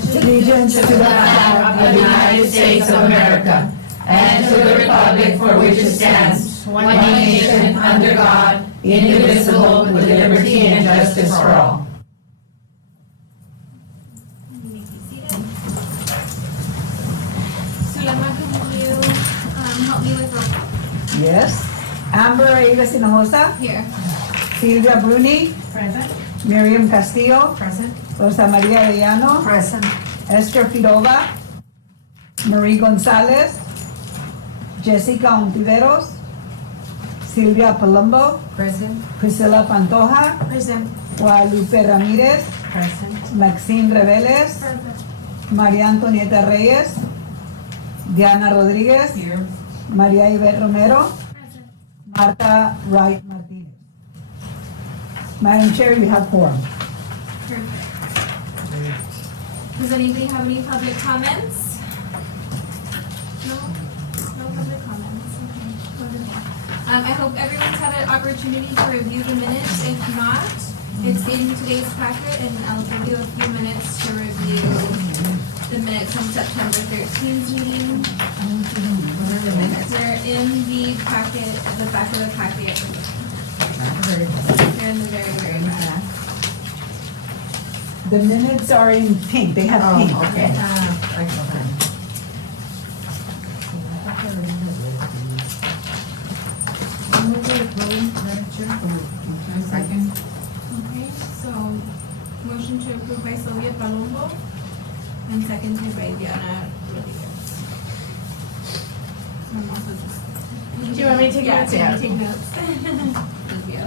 pledge allegiance to the flag of the United States of America and to the republic for which it stands, one nation, under God, indivisible, with liberty and justice for all. You may be seated. Sulema, can you help me with roll call? Yes. Amber Aida Hinojosa, Here. Silvia Bruni, Present. Miriam Castillo, Present. Rosa Maria de Llano, Present. Esther Fidova, Marie Gonzalez, Jessica Ontiveros, Silvia Palumbo, Present. Priscilla Pantoja, Present. Guadalupe Ramirez, Present. Maxine Reveles, María Antonieta Reyes, Diana Rodríguez, Here. María Ivette Romero, Present. Marta Wright Martinez. Madam Chair, you have quorum. Perfect. Does anybody have any public comments? No? No public comments, okay. Wonderful. I hope everyone's had an opportunity to review the minutes. If not, it's in today's packet and I'll give you a few minutes to review the minutes from September 13th meeting. They're in the packet, at the back of the packet. They're in the very, very back. The minutes are in pink, they have pink. Okay. Second. Okay, so motion to approve by Sylvia Palumbo and seconded by Diana Rodriguez. So I'm also just. Do you want me to take notes? Yeah, Yeah. take notes. Thank you.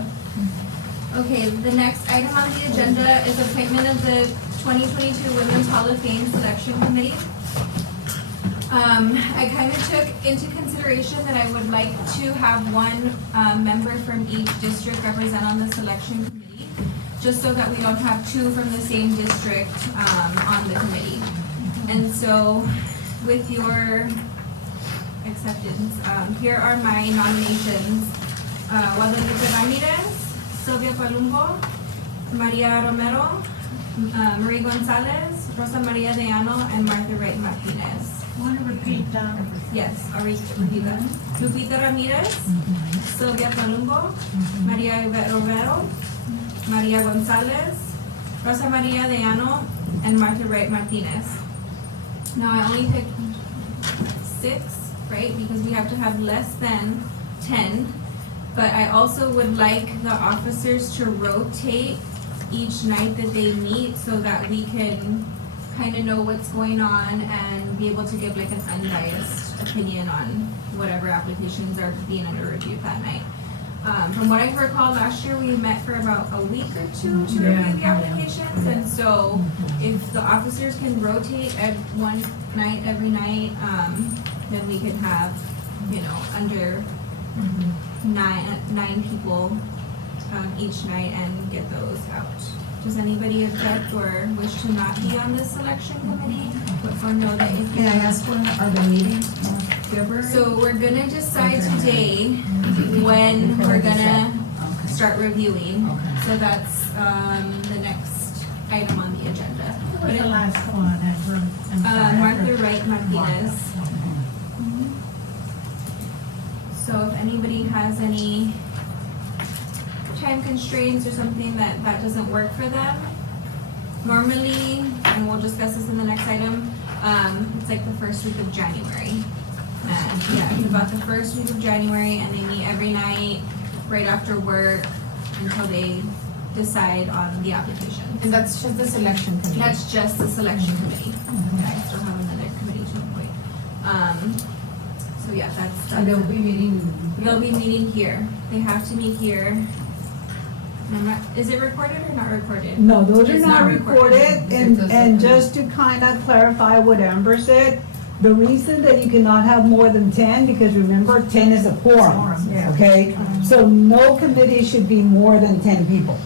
Okay, the next item on the agenda is appointment of the 2022 Women's Hall of Fame Selection Committee. I kind of took into consideration that I would like to have one member from each district represent on the selection committee, just so that we don't have two from the same district on the committee. And so, with your acceptance, here are my nominations. Guadalupe Ramirez, Sylvia Palumbo, Maria Romero, Marie Gonzalez, Rosa Maria de Llano, and Martha Wright Martinez. Want to repeat Yes, I'll read that. Lupita Ramirez, Sylvia Palumbo, Maria Ivette Romero, Maria Gonzalez, Rosa Maria de Llano, and Martha Wright Martinez. Now, I only picked 6, right, because we have to have less than 10. But I also would like the officers to rotate each night that they meet so that we can kind of know what's going on and be able to give like an unbiased opinion on whatever applications are being under review that night. From what I recall, last year we met for about a week or two to review the applications, and so if the officers can rotate at one night every night, then we could have, you know, under nine people each night and get those out. Does anybody object or wish to not be on this selection committee? Or know that if Can I ask when are the meetings? February? So we're gonna decide today when we're gonna start reviewing. Okay. So that's the next item on the agenda. What But was it- the last one? Martha Wright Martinez. So if anybody has any time constraints or something that doesn't work for them, normally, and we'll discuss this in the next item, it's like the first week of January. And yeah, it's about the first week of January, and they meet every night right after work until they decide on the application. And that's just the selection committee? That's just the selection committee. I still have another committee to appoint. So yeah, that's. And they'll be meeting? They'll be meeting here. They have to meet here. Is it recorded or not recorded? No, those are It's not recorded, and just to kind of clarify what Amber said, the reason that you cannot have more than 10, because remember, 10 is a quorum, Yeah. okay? So no committee should be more than 10 people.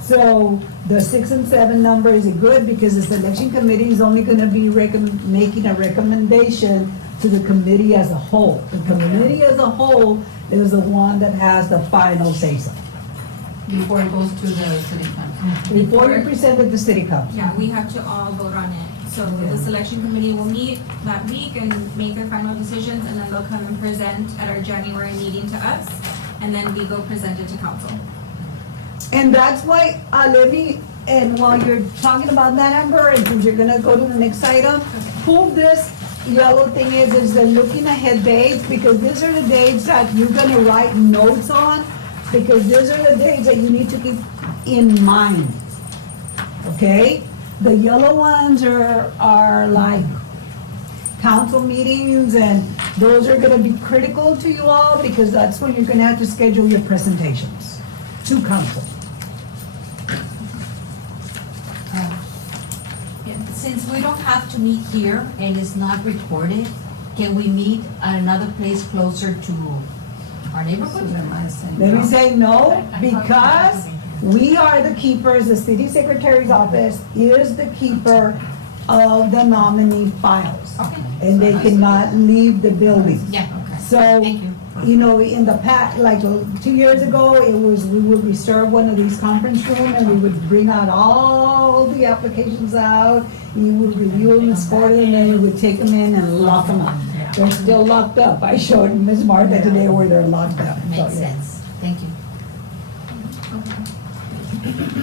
So the 6 and 7 number is good because the selection committee is only gonna be making a recommendation to the committee as a whole. The committee as a whole is the one that has the final say-so. Before it goes to the city council? Before you present it to city council. Yeah, we have to all vote on it. So the selection committee will meet that week and make their final decisions, and then they'll come and present at our January meeting to us, and then we go present it to council. And that's why, and while you're talking about that, Amber, and since you're gonna go to the next item, pull this yellow thing is the looking ahead dates, because these are the dates that you're gonna write notes on, because these are the dates that you need to keep in mind, okay? The yellow ones are like council meetings, and those are gonna be critical to you all, because that's when you're gonna have to schedule your presentations to council. Since we don't have to meet here and it's not recorded, can we meet at another place closer to our neighborhood? Let me say no, because we are the keepers, the city secretary's office is the keeper of the nominee files. Okay. And they cannot leave the building. Yeah, okay. So, Thank you. you know, in the past, like 2 years ago, we would reserve one of these conference rooms, and we would bring out all the applications out. You would review them, score them, and then we would take them in and lock them up. They're still locked up. I showed Ms. Martha today where they're locked up. So, Makes yeah. sense. Thank you.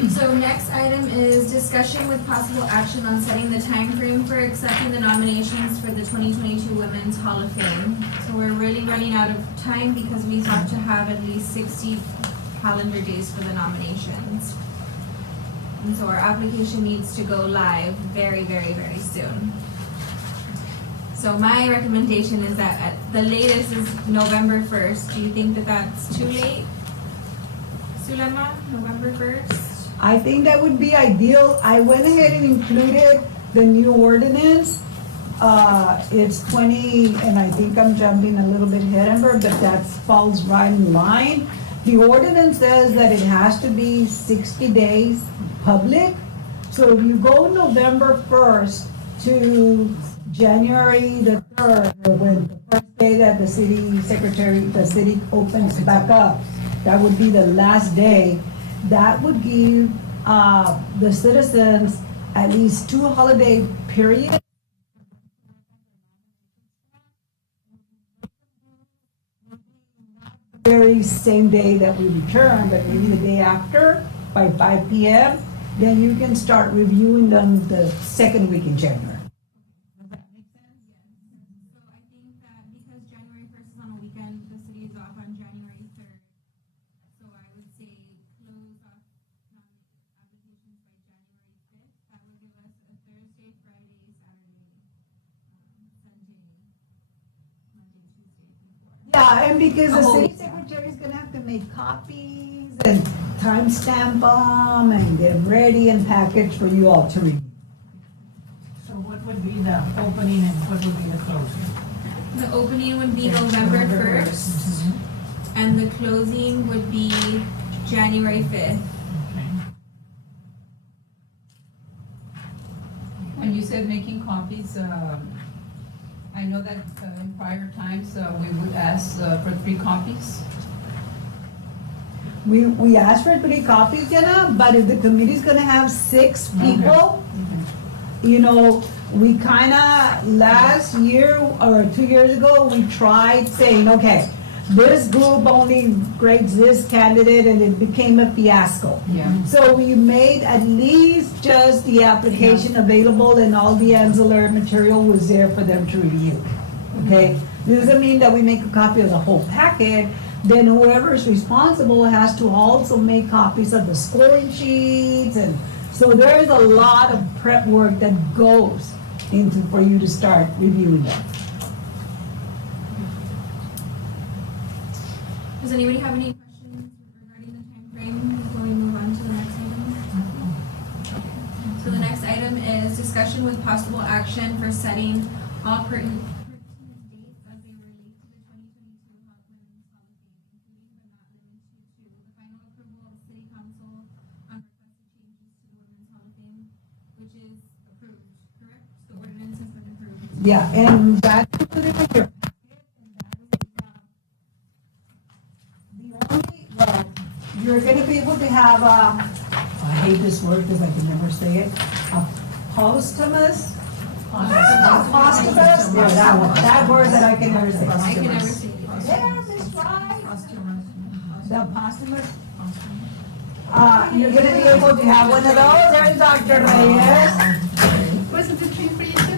So next item is discussion with possible action on setting the time frame for accepting the nominations for the 2022 Women's Hall of Fame. So we're really running out of time because we have to have at least 60 calendar days for the nominations. And so our application needs to go live very, very, very soon. So my recommendation is that at the latest is November 1st. Do you think that that's too late? Sulema, November 1st? I think that would be ideal. I went ahead and included the new ordinance. It's 20, and I think I'm jumping a little bit ahead, Amber, but that falls right in line. The ordinance says that it has to be 60 days public. So if you go November 1st to January the 3rd, or when the first day that the city opens back up, that would be the last day. That would give the citizens at least 2 holiday periods. Very same day that we return, but maybe the day after by 5 p.m., then you can start reviewing them the second week in January. Does that make sense? Yes. So I think that because January 1st is on a weekend, the city is off on January 3rd. So I would say close off applications by January 5th. That would give us a Thursday, Friday, Saturday, Sunday, Monday, Tuesday, before. Yeah, and because the city secretary is gonna have to make copies and timestamp them and get them ready and packaged for you all to review. So what would be the opening and what would be the closing? The opening would be November 1st, and the closing would be January 5th. When you said making copies, I know that in prior times, we would ask for 3 copies. We asked for 3 copies, Jenna, but if the committee's gonna have 6 people, you know, we kinda, last year or 2 years ago, we tried saying, okay, this group only grades this candidate, and it became a fiasco. Yeah. So we made at least just the application available, and all the ancillary material was there for them to review, okay? This doesn't mean that we make a copy of the whole packet. Then whoever is responsible has to also make copies of the scoring sheets, and so there's a lot of prep work that goes into for you to start reviewing them. Does anybody have any questions regarding the time frame before we move on to the next item? Okay. So the next item is discussion with possible action for setting all pertinent dates as they relate to the 2022 Health Women's Hall of Fame, including but not limited to the final approval of City Council on requested changes to the Women's Hall of Fame, which is approved, correct? The ordinance has been approved. Yeah, and that's included in your packet, and that is, the only, well, you're gonna be able to have I hate this word because I can never say it, a posthumous Posthumous? Yeah, that one, that word that I can never say. I can never say it. Yes, it's right. The posthumous? You're gonna be able to have one of those, there's Dr. Reyes. Wasn't it tree for you too?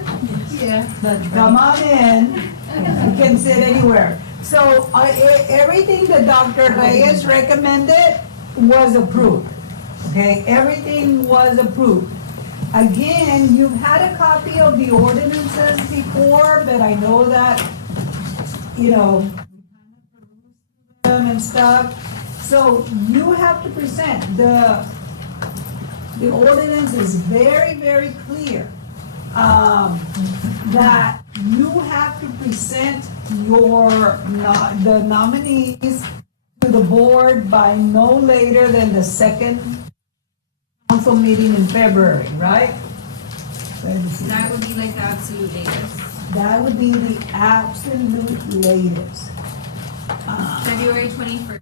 Yeah. Come on in, you can sit anywhere. So, everything that Dr. Reyes recommended was approved, okay? Everything was approved. Again, you've had a copy of the ordinances before, but I know that, them and stuff. So you have to present, the ordinance is very, very clear, that you have to present the nominees to the board by no later than the second council meeting in February, right? Let me see. That would be like the absolute latest. That would be the absolute latest. February 21st.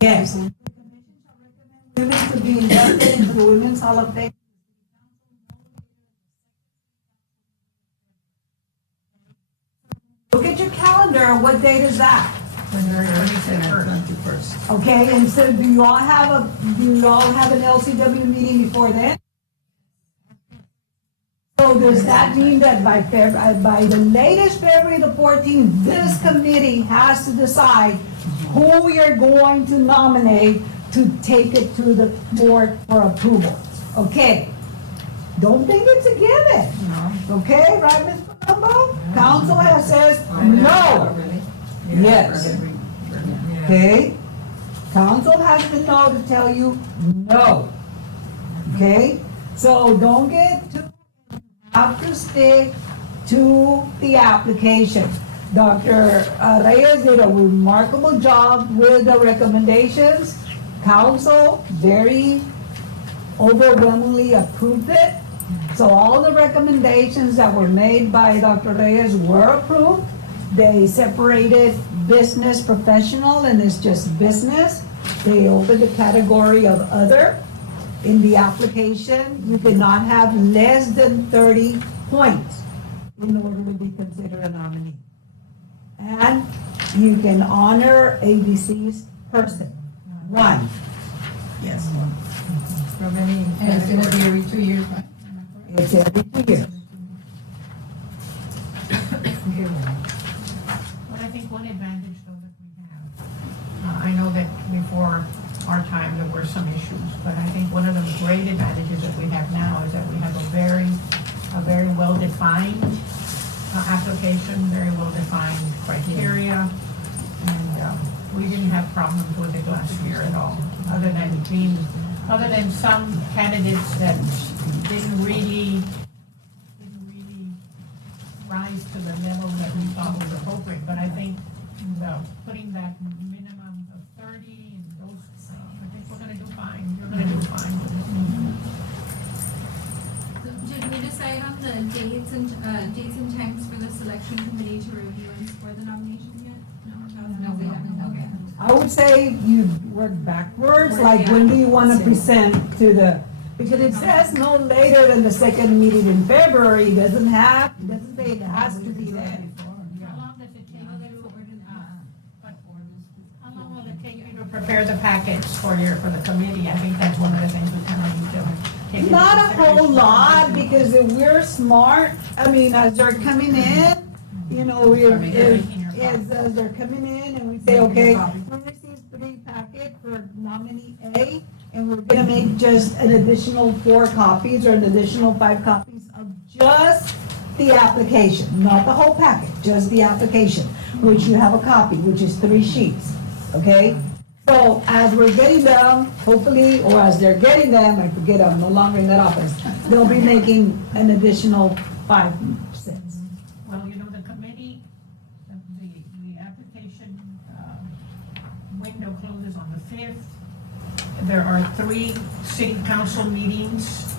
Yes. The commission shall recommend women to be inducted into the Women's Hall of Fame. Look at your calendar, what date is that? Okay, and so do you all have an LCW meeting before then? So does that mean that by the latest February the 14th, this committee has to decide who you're going to nominate to take it to the board for approval? Okay, don't think it's a given. Okay, right, Ms. Palumbo? Council has says no. Yes. Okay? Council has been known to tell you no. Okay? So don't get too, have to stick to the application. Dr. Reyes did a remarkable job with the recommendations. Council very overwhelmingly approved it. So all the recommendations that were made by Dr. Reyes were approved. They separated business professional and it's just business. They opened the category of other. In the application, you cannot have less than 30 points in order to be considered a nominee. And you can honor a deceased person. One. Yes. And it's gonna be every 2 years, right? It's every 2 years. But I think one advantage though that we have, I know that before our time there were some issues, but I think one of the great advantages that we have now is that we have a very well-defined application, very well-defined criteria, and we didn't have problems with it last year at all, other than some candidates that didn't really rise to the level that we thought was appropriate, but I think putting that minimum of 30 and those, I think we're gonna do fine, you're gonna do fine. So did we decide on the dates and times for the selection committee to review and score the nominations yet? No, we haven't. Okay. I would say you work backwards, like when do you want to present to the, because it says no later than the second meeting in February, doesn't say it has to be then. How long does it take you how long will it take you to prepare the packets for the committee? I think that's one of the things we kind of need to take into Not a whole consideration. lot, because if we're smart, I mean, as they're coming in, as they're coming in and we say, okay, we received 3 packets for nominee A, and we're gonna make just an additional 4 copies or an additional 5 copies of just the application, not the whole packet, just the application, which you have a copy, which is 3 sheets, okay? So as we're getting them, hopefully, or as they're getting them, I forget, I'm no longer in that office, they'll be making an additional 5 sets. Well, the committee, the application window closes on the 5th. There are 3 city council meetings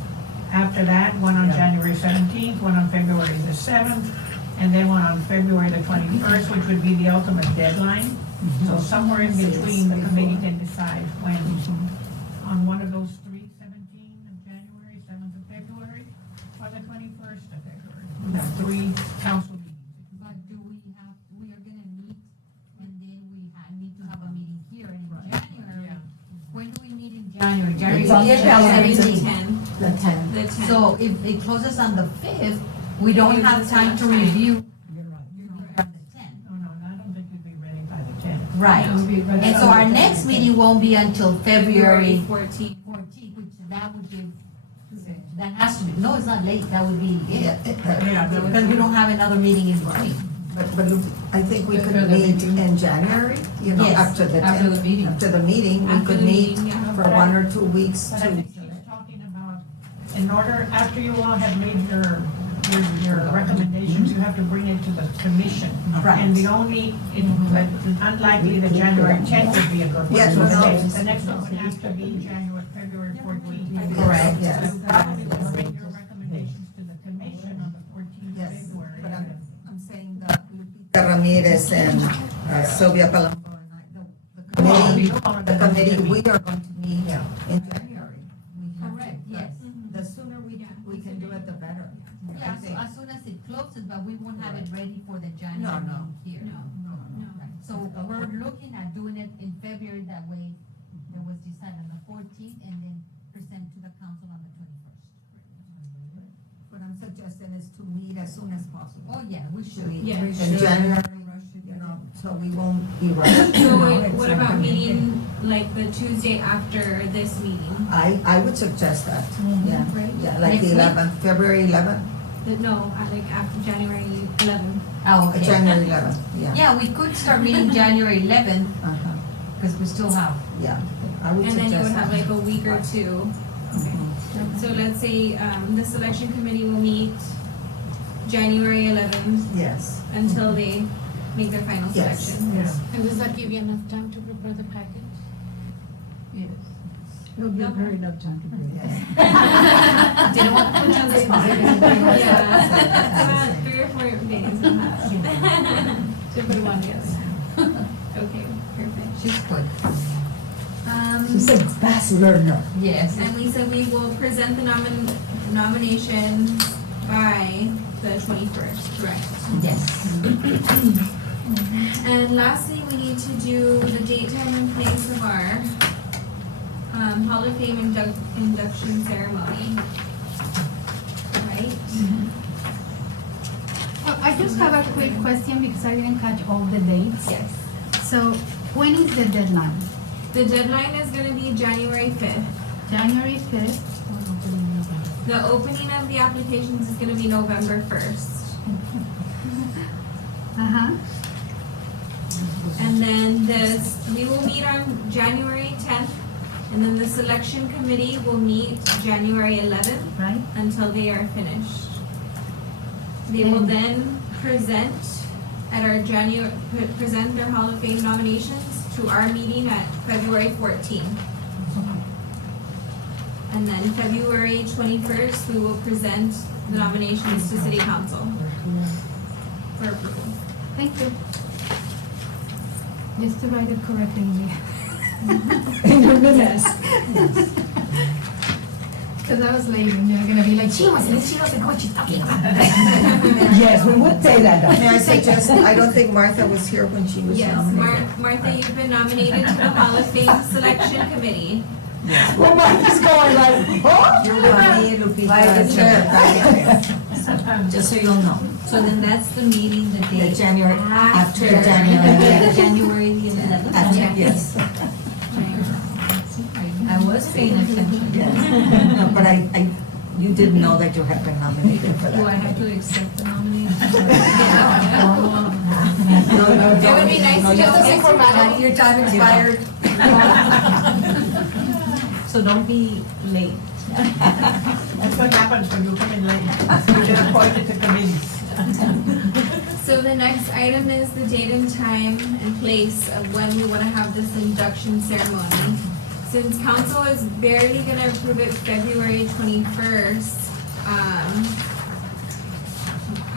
after that, one on January 17th, one on February the 7th, and then one on February the 21st, which would be the ultimate deadline. So somewhere in between, the committee can decide when, on one of those 3, 17 of January. the 21st of February. We have 3 council meetings. But we are gonna meet, and then need to have a meeting here in January. Yeah. When do we meet in January? January It's on the calendar. 17th. The 10. The 10th. So if it closes on the 5th, we don't have time to review You're right. on the 10th. No, I don't think we'd be ready by the 10th. Right. We'll be ready And so on our the next 10th. meeting won't be until February 14th. 14th, which that would give, that has to be, no, it's not late, that would be it. Because we don't have another meeting in between. But look, I think we But could for the meet review. in January, you know, Yes, after the after the meeting. After the meeting, we After could the meet meeting, yeah. for 1 or 2 weeks But I to. think she's talking about, in order, after you all have made your recommendations, you have to bring it to the commission. Right. And the only, but unlikely that January 10th would be a good one. Yes, So no. the next one would have to be February 14th. Correct, yes. So you probably will bring your recommendations to the commission on the 14th of Yes, February. but I'm saying that Lupita Ramirez and Sylvia Palumbo and I, the committee, we are going to meet in January. We have to. Correct, yes. The sooner we can do it, the better. Yeah, so as soon as it closes, but we won't have it ready for the January No. meeting here. No. Right. So we're looking at doing it in February, that way it was decided on the 14th and then present to the council on the 21st. What I'm suggesting is to meet as soon as possible. Oh, yeah, we should. Yeah. In January, you know, so we won't be rushed. So what about meeting like the Tuesday after this meeting? I would suggest that, yeah, Right? yeah, like Next the week? 11th, February 11th, No, like after January 11th. Oh, okay. January 11th, yeah. Yeah, we could start meeting January 11th, Uh-huh, because we still have. yeah, I would And then you would suggest have that. like a week or two. So let's say, the selection committee will meet January 11th Yes, until they make their final Yes. selection. Yeah. And does that give you enough time to prepare the package? Yes. It'll give her enough time to do it. yes. Didn't want to put you on the spot. Yeah, about 3 or 4 days we'll have to put them on together. Okay, perfect. She's quick. She's a fast learner. Yes. And we said we will present the nomination by the 21st, correct? Yes. And lastly, we need to do the date, time, and place of our Hall of Fame induction ceremony. Right? I just have a quick question because I didn't catch all the dates. Yes. So when is the deadline? The deadline is gonna be January 5th. January 5th? The opening of the applications is gonna be November 1st. Uh-huh. And then we will meet on January 10th, and then the selection committee will meet January 11th Right? until they are finished. They will then present at our present their Hall of Fame nominations to our meeting at February 14th. And then February 21st, we will present the nominations to City Council for approval. Thank you. Just to write it correctly. In your minutes. Because I was late and you're gonna be like, she doesn't know what she's talking about. Yes, we would say that, May I though. suggest, I don't think Martha was here when she was Yes, nominated. Martha, you've been nominated to the Hall of Fame Selection Committee. Well, mine is going like, oh. You're running, Lupita. Vice chair. Just so you'll know. So then that's the meeting, the The date. January, after January. January the 11th. After, Yeah. yes. I was paying attention. No, but you didn't know that you had been nominated for that. Do I have to accept the nomination? No, It would be nice to just get Formality, your time expired. So don't be late. That's what happens when you come in late. You get appointed to committees. So the next item is the date and time and place of when we want to have this induction ceremony. Since council is barely gonna approve it February 21st,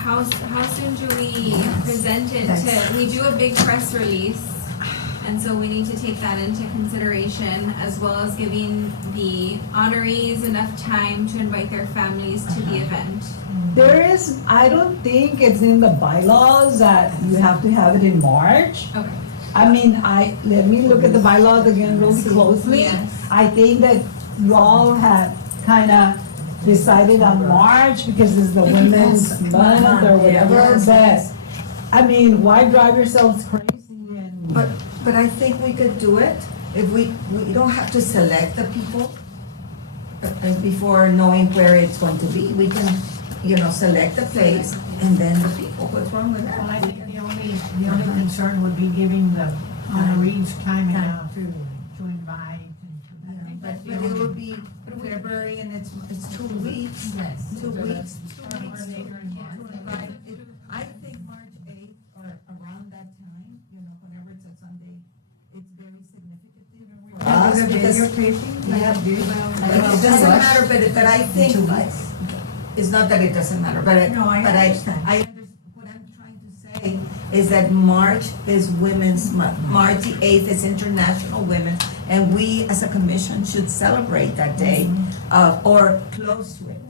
how soon do we present it to, we do a big press release And so we need to take that into consideration, as well as giving the honorees enough time to invite their families to the event. There is, I don't think it's in the bylaws that you have to have it in March. Okay. I mean, let me look at the bylaws again really closely. Yes. I think that you all had kinda decided on March because it's the women's month or whatever, but, I mean, why drive yourselves crazy and? But I think we could do it if we don't have to select the people before knowing where it's going to be. We can, select the place and then the people. What's wrong with Well, I that? think the only concern would be giving the honorees time enough to invite and to. I think But that's the it only- would be February and it's 2 weeks. Yes. 2 weeks. Or later in March. To invite it. I think March 8th or around that time, whenever it's a Sunday, it's very significant for us because. Yeah. It doesn't matter, but I think, it's not that it doesn't matter, but No, I understand. what I'm trying to say is that March is Women's Month. March the 8th is International Women, and we as a commission should celebrate that day, or close to it.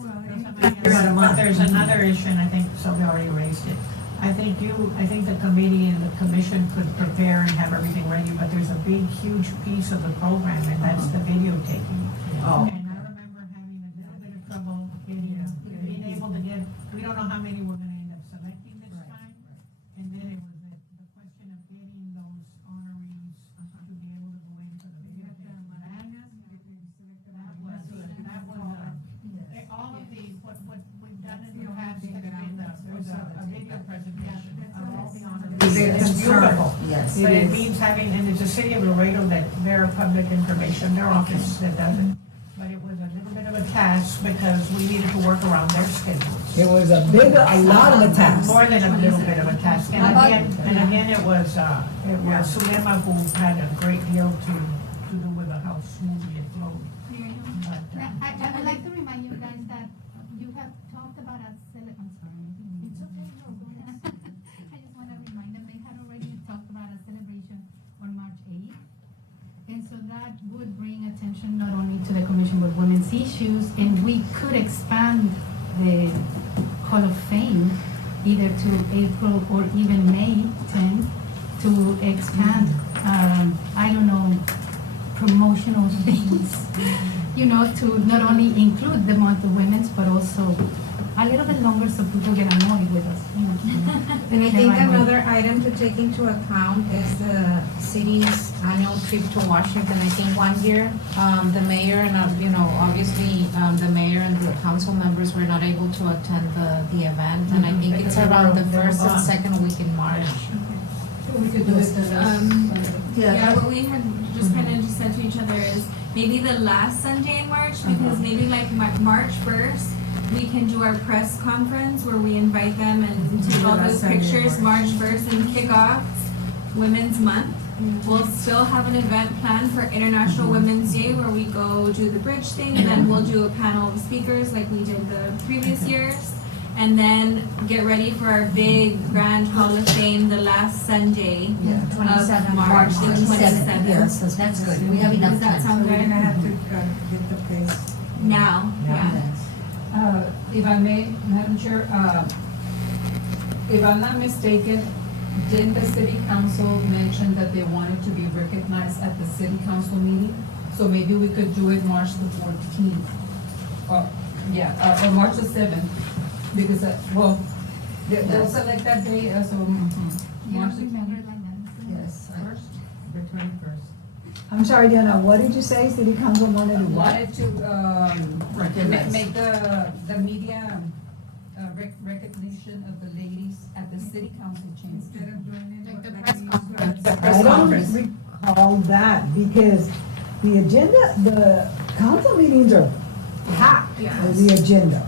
But there's another issue, and I think Sylvia already raised it. I think the committee and the commission could prepare and have everything ready, but there's a big, huge piece of the program, and that's the videotaping. Oh. And I remember having a little bit of trouble being able to get, we don't know how many we're gonna end up selecting this time. And then it was the question of getting those honorees to be able to go in for the videotaping. All of the, what we've done in the past has been, there's a video presentation of all the honorees. It's beautiful. Yes. But it means having, and it's the city of Laredo that their public information, their office that does it. But it was a little bit of a task because we needed to work around their schedules. It was a lot of a task. More than a little bit of a task. And again, it was Sulema who had a great deal to do with how smoothly it flowed. But, I would like to remind you guys that you have talked about I'm sorry. It's okay, no, go ahead. I just want to remind them, they had already talked about a celebration on March 8th. And so that would bring attention not only to the Commission but women's issues, and we could expand the Hall of Fame either to April or even May 10th to expand, I don't know, promotional things, to not only include the month of women's, but also a little bit longer so people get annoyed with us. And I think another item to take into account is the city's annual trip to Washington. I think one year, the mayor and, obviously, the mayor and the council members were not able to attend the event. And I think it's around the first and second week in March. We could do it the last. Yeah, what we had just kind of just said to each other is maybe the last Sunday in March, because maybe like March 1st, we can do our press conference where we invite them and take all those pictures March 1st and kick off Women's Month. We'll still have an event planned for International Women's Day where we go do the bridge thing, and then we'll do a panel of speakers like we did the previous years. And then get ready for our big grand Hall of Fame the last Sunday of March, the 27th. Yes, that's good. We have enough Does that time. sound good? have to get the place. Now, yeah. If I may, Madam Chair, if I'm not mistaken, didn't the city council mention that they wanted to be recognized at the city council meeting? So maybe we could do it March the 14th. Or March the 7th, because, they'll select that day as a March the remember like that. Yes. first, the 21st. I'm sorry, Diana, what did you say? City council wanted to what? Wanted to, Recognize. make the media recognition of the ladies at the city council chamber. Instead of doing Like the press conference. I don't recall that because the agenda, the council meetings are packed with the agenda.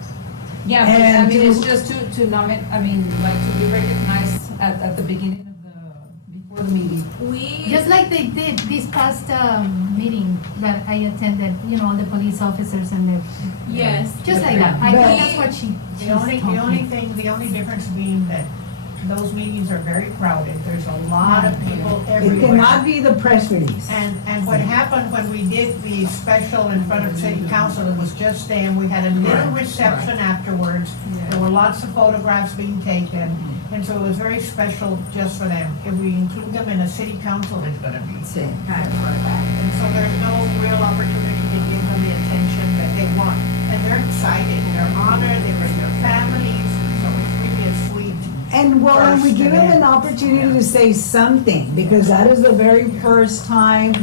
Yeah, but And I mean, it's to- just to nominate, like to be recognized at the beginning of before the meeting. We, Just like they did this past meeting that I attended, all the police officers and the, yes. just like that. I But- think that's what she's The only talking. the only difference being that those meetings are very crowded. There's a lot of people It everywhere. cannot be the press release. And what happened when we did the special in front of city council, it was just then, we had a little reception afterwards. There were lots of photographs being taken, and so it was very special just for them. If we include them in a city council, it's gonna be kind of like that. And so there's no real opportunity to give them the attention that they want. And they're excited, they're honored, they bring their families, so it's really a sweet. And well, and we First give them an event. opportunity to say something, because that is the very first time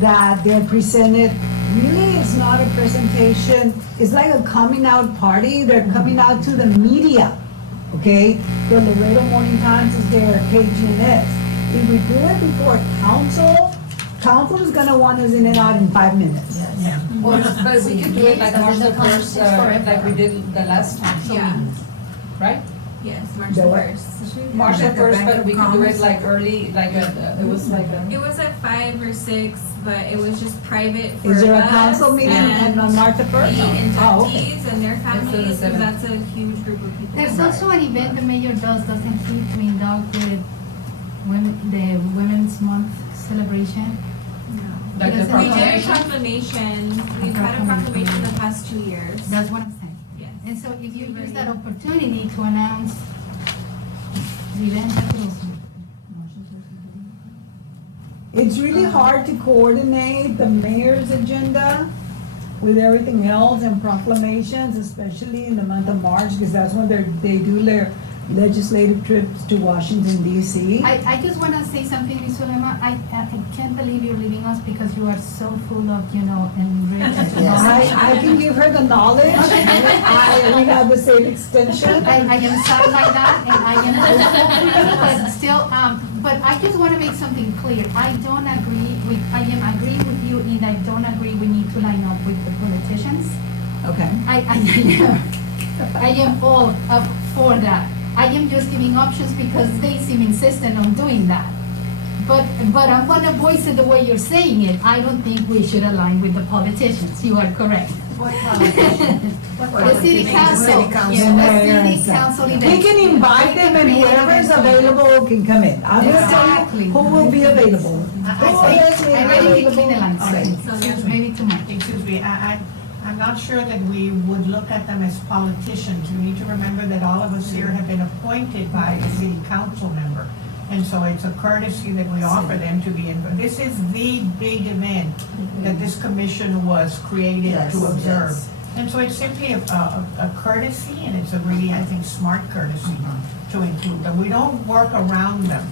that they're presented. Really, it's not a presentation, it's like a coming out party, they're coming out to the media, okay? The Laredo Morning Times is there, KGNS. If we do it before council, council is gonna want us in and out in 5 minutes. Yeah. Well, but we could do it like March the Because the first, conference is like we did the last time, Yeah. right? Yes, March The the what? 1st. March the Like a first, bank but of we could do it commerce. like early, like it was like It was at 5 or 6, but it was just private for Is there a us council meeting and on March the the 1st? Oh, okay. inductees and their families, because 7th. that's a huge group of people. There's also an event the mayor does, doesn't he, to induct the Women's Month celebration? like the Because We did a proclamation. proclamation, we've had a proclamation the past 2 years. That's what I'm saying. Yes. And so if you use that opportunity to announce the event, that will- It's really hard to coordinate the mayor's agenda with everything else and proclamations, especially in the month of March, because that's when they do their legislative trips to Washington DC. I just want to say something, Ms. Sulema. I can't believe you're leaving us because you are so full of, enriched knowledge. I can give her the knowledge. We have the same extension. I am sad by that, and I am hopeful for you, but still, but I just want to make something clear. I am agreeing with you, and I don't agree we need to line up with the politicians. Okay. I am all up for that. I am just giving options because they seem insistent on doing that. But I'm gonna voice it the way you're saying it. I don't think we should align with the politicians. You are correct. What politician? The city council. Yeah, mayor The and city stuff. council We event. can invite them and whoever is available can come in. I'm gonna tell Exactly. you who will be available. I really between the lines. Okay. Excuse me. Maybe too much. Excuse me, I'm not sure that we would look at them as politicians. We need to remember that all of us here have been appointed by a city council member. And so it's a courtesy that we offer them to be in. This is the big event that this commission was created to observe. And so it's simply a courtesy, and it's a really, I think, smart courtesy to include them. We don't work around them,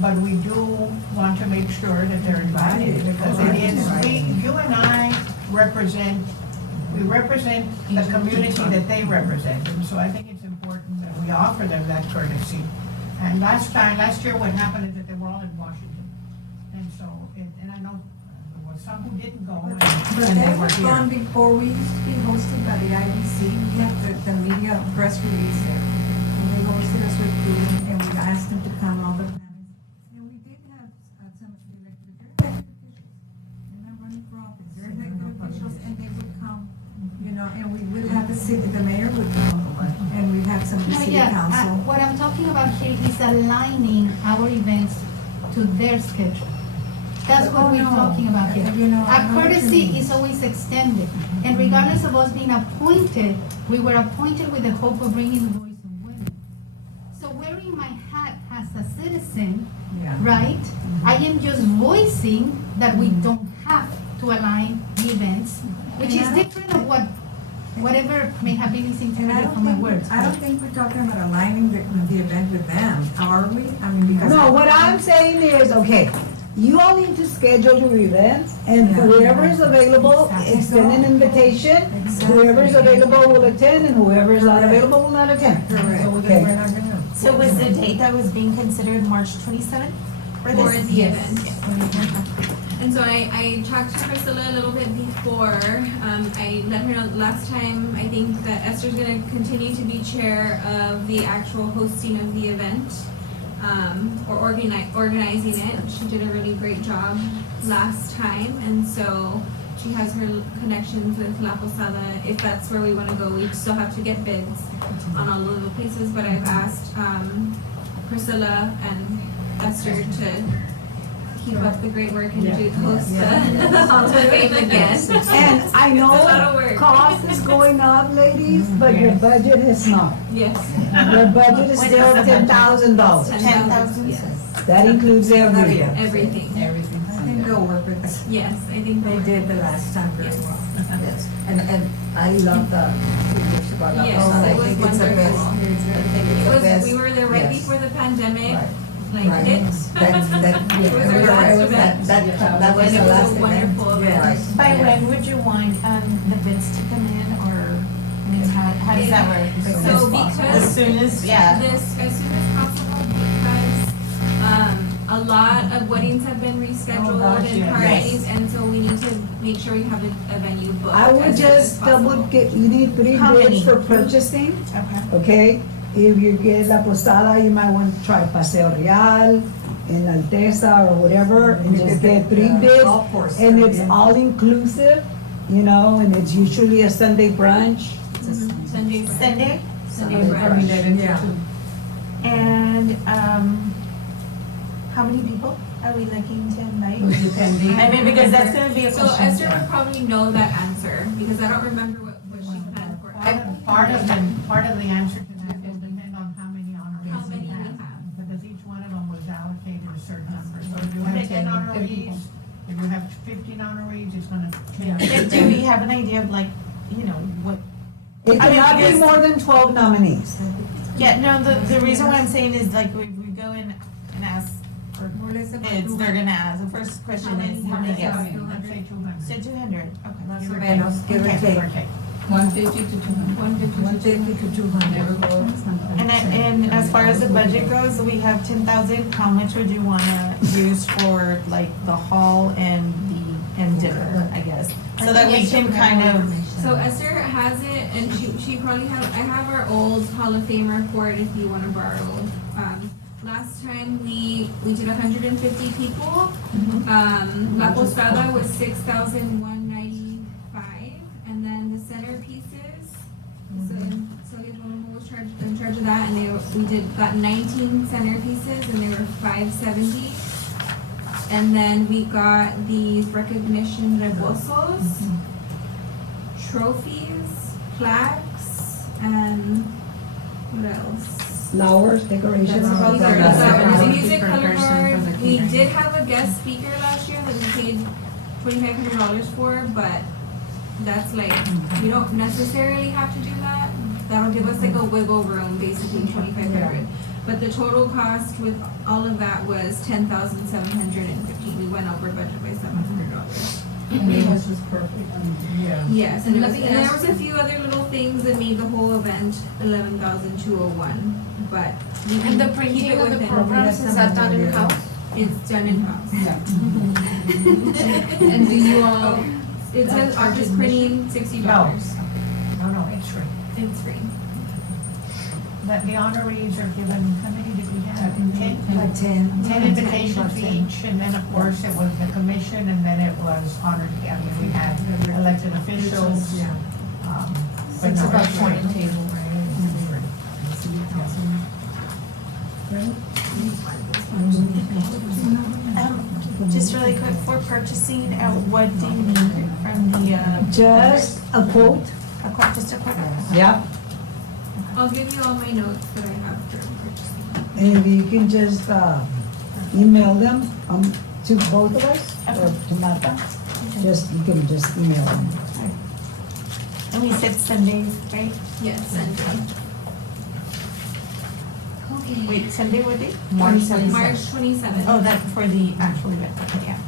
but we do want to make sure that they're invited, because it is, you and I represent the community that they represent, and so I think it's important that we offer them that courtesy. And last year, what happened is that they were all in Washington, and so, and I know there was some who didn't go, But and they they were were here. gone before. We used to be hosted by the IBC. We had the media press release there. And they hosted us with food, and we asked them to come, all the families. And we did have some of the elected officials. They're not running for office. They're elected officials, and they would come, and we would have the mayor would come, and we'd have some of the No, city yeah, council. what I'm talking about here is aligning our events to their schedule. That's what Oh, we're no. talking about here. I know what you A courtesy mean. is always extended, and regardless of us being appointed, we were appointed with the hope of bringing the voice of women. So wearing my hat as a citizen, Yeah. right, I am just voicing that we don't have to align the events, which is different of whatever may have been And I misinterpreted don't from my think, words. I don't think we're talking about aligning the event with them, are we? I mean, because. No, what I'm saying is, okay, you all need to schedule your events, and Yeah. whoever is available, extend an invitation. Whoever is available will attend, and whoever is not available will not attend. Correct. Okay. We're not gonna. So was the date that was being considered March 27th? For this? the event. And so I talked to Priscilla a little bit before. I let her know last time, I think that Esther's gonna continue to be chair of the actual hosting of the event, or organizing it. She did a really great job last time, and so she has her connections with La Posada. If that's where we wanna go, we still have to get bids on all of the places, but I've asked, Priscilla and Esther to keep up the great work and Yeah. do host Yeah. the Hall of Fame again. And I It's a lot know of work. cost is going up, ladies, but your budget is not. Yes. Your budget is What still is the budget? $10,000. 10,000? Yes. That includes everything. Everything. Everything. I think they'll work with us. Yes, I think They did the last time very Yes. well. Yes, and I love the figures about La Yes, Posada. it I was think it's the best. wonderful. I think It it's the was, best. we were there right Yes. before the pandemic, Right. like Right. hit. That, It yeah, was we our were last right. event. That was And the it was a last event. wonderful event. Right. By Yeah. when would you want the bids to come in, or, I mean, how does that work? So because As soon as, yeah. this, as soon as possible, because, a lot of weddings have been rescheduled gosh, and yeah. parties, and so we need to make sure we have a venue booked. I would as soon as just possible. double get, you need 3 How bids many? for purchasing, Okay. okay? If you get La Posada, you might want to try Paseo Real, in Alteza or whatever, and just get 3 bids. Golf course. And it's Yeah. all inclusive, you know, and it's usually a Sunday brunch. Sunday. brunch. Sunday? Sunday Sunday brunch. Yeah. And, how many people are we looking to invite? Depending. I mean, because that's gonna be a So question. Esther would probably know that answer, because I don't remember what she planned for. Part of the answer to that will depend on how many honorees How many we we have. have. Because each one of them was allocated a certain number. So if you have 10 honorees, if you have 15 honorees, it's gonna change. And do we have an idea of like, you know, what? It I mean, cannot be because- more than 12 nominees. Yeah, no, the reason why I'm saying is like, we go in and ask for More or less about bids, 200. they're gonna ask, the first question is, how many guests? Let's say 200. So 200, okay. Más Give o or menos, take. give or Okay, take. give or take. 150 to 200. 150 to 200. And as far as the budget goes, we have 10,000, how much would you wanna use for like the hall and dinner, I guess? So that we can kind of, So Esther has it, and she probably I have our old Hall of Fame report if you wanna borrow. Last time we did 150 people. La Posada was 6,195, and then the centerpieces, so Sylvia Paloma was in charge of that, and we got 19 centerpieces, and they were 570. And then we got these recognition rebosos, trophies, plaques, and what else? Flowers, decorations. These are That's the about flowers. $70 Music per color person for guard. the We catering. did have a guest speaker last year that we paid $2,500 for, but that's like, we don't necessarily have to do that. That'll give us like a wiggle room, basically $2,500. But the total cost with all of that was $10,750. We went over budget by $700. And it was just perfect, I mean, yeah. Yes, and Nothing there else. was a few other little things that made the whole event 11,201, but we can And the keep printing it of the within. programs, is that done in-house? It's done in-house. And do you all, It says office printing $60. No, it's free. It's free. But the honorees are given, how many did we have? 10? 10. 10 invitations each, and then of course it was the commission, and then it was honored, I mean, we had elected officials. Yeah. But It's no, about it's point free. table, right? just really quick, for purchasing, what do you need from the, Just a quote. just a quick? Yeah. I'll give you all my notes that I have for purchasing. And if you can just email them to both of us or to Marta, you can just email them. And we said Sundays, right? Yes, Sunday. Okay. Wait, Sunday what day? March 27th. Oh, that for the actual event, okay, yeah.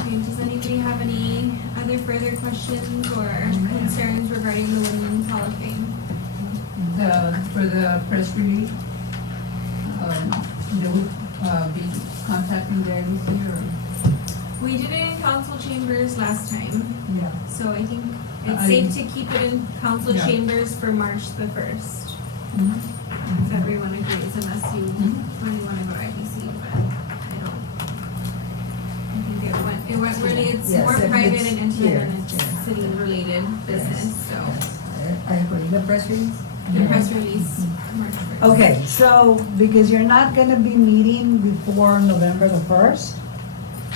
Okay, does anybody have any other further questions or concerns regarding the Women's Hall of Fame? for the press release, they would, be contacting the IBC or? We did it in council chambers last time, Yeah. so I think it's safe to keep it in council Yeah. chambers for March the 1st. If everyone agrees, unless you really want to go IBC, but I don't. I think it went really, it's Yes, more if private it's and intimate here, than it's yeah. city-related business, so. I agree. The press release? The press release, March 1st. Okay, so, because you're not gonna be meeting before November the 1st,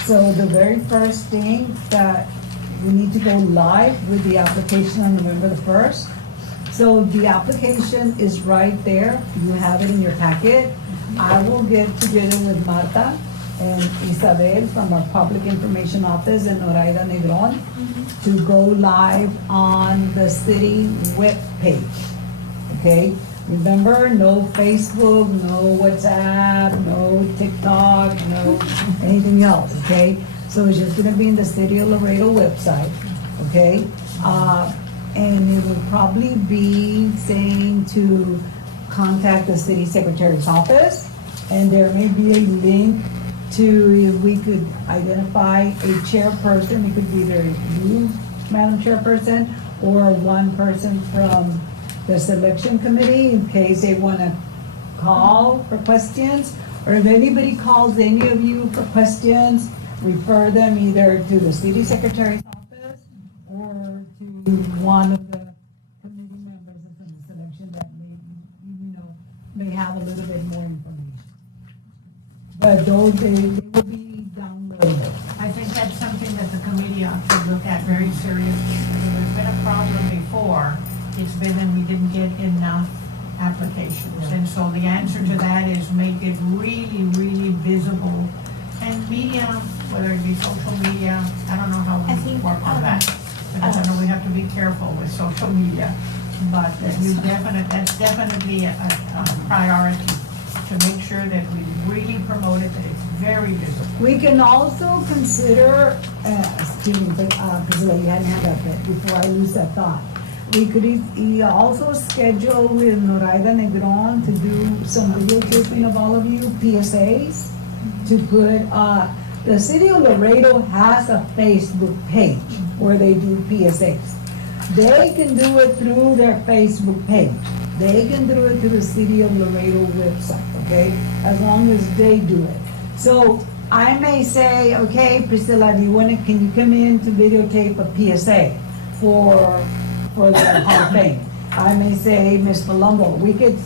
so the very first thing that we need to go live with the application on November the 1st. So the application is right there, you have it in your packet. I will get together with Marta and Isabel from our Public Information Office in Laredo Negron to go live on the city webpage, okay? Remember, no Facebook, no WhatsApp, no TikTok, no anything else, okay? So it's just gonna be in the City of Laredo website, okay? And it will probably be saying to contact the city secretary's office, and there may be a link to, if we could identify a chairperson, it could be either you, Madam Chairperson, or one person from the selection committee in case they want to call for questions, or if anybody calls any of you for questions, refer them either to the city secretary's office or to one of the committee members from the selection that may have a little bit more information. But those, they will be downloadable. I think that's something that the committee ought to look at very seriously. Because there's been a problem before. It's been that we didn't get enough applications. And so the answer to that is make it really, really visible. And media, whether it be social media, I don't know how I we think, work on that. Because I know we have to be careful with social media. But that's definitely a priority to make sure that we really promote it, that it's very visible. We can also consider, excuse me, Priscilla, you hadn't had that bit, before I lose that thought. We could also schedule with Noraida Negron to do some videotaping of all of you, PSAs, to put, the city of Laredo has a Facebook page where they do PSAs. They can do it through their Facebook page. They can do it through the City of Laredo website, okay? As long as they do it. So I may say, okay, Priscilla, can you come in to videotape a PSA for the Hall of Fame? I may say, Ms. Palumbo, we could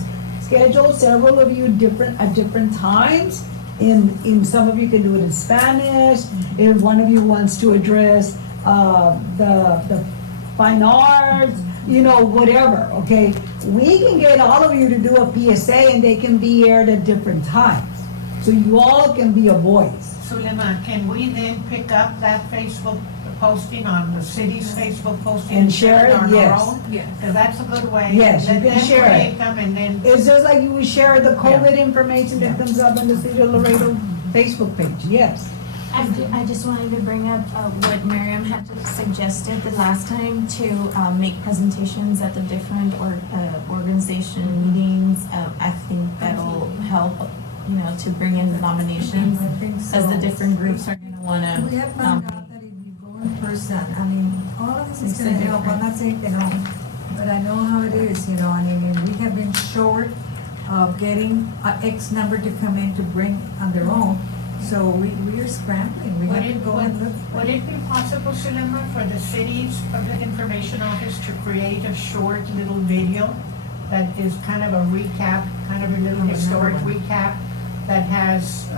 schedule several of you at different times. In some of you can do it in Spanish. If one of you wants to address the fine arts, whatever, okay? We can get all of you to do a PSA and they can be aired at different times. So you all can be a voice. Sulema, can we then pick up that Facebook posting on the city's Facebook posting? And share it, on yes. our own? Yes. Because that's a good way. Yes, you Let can them share it. create them and then, It's just like you would share the COVID information that comes up on the City of Laredo Facebook page, yes. I just wanted to bring up what Miriam had suggested the last time to make presentations at the different organization meetings. I think that'll help, to bring in the nominations I think so. as the different groups are gonna wanna. We have found out that if you go in person, all of this is gonna help, I'm not saying, but I know how it is, and we have been short of getting X number to come in to bring on their own, so we are scrambling, we have to go and look. would it be possible, Sulema, for the city's public information office to create a short little video that is kind of a recap, kind of a little historic recap that has,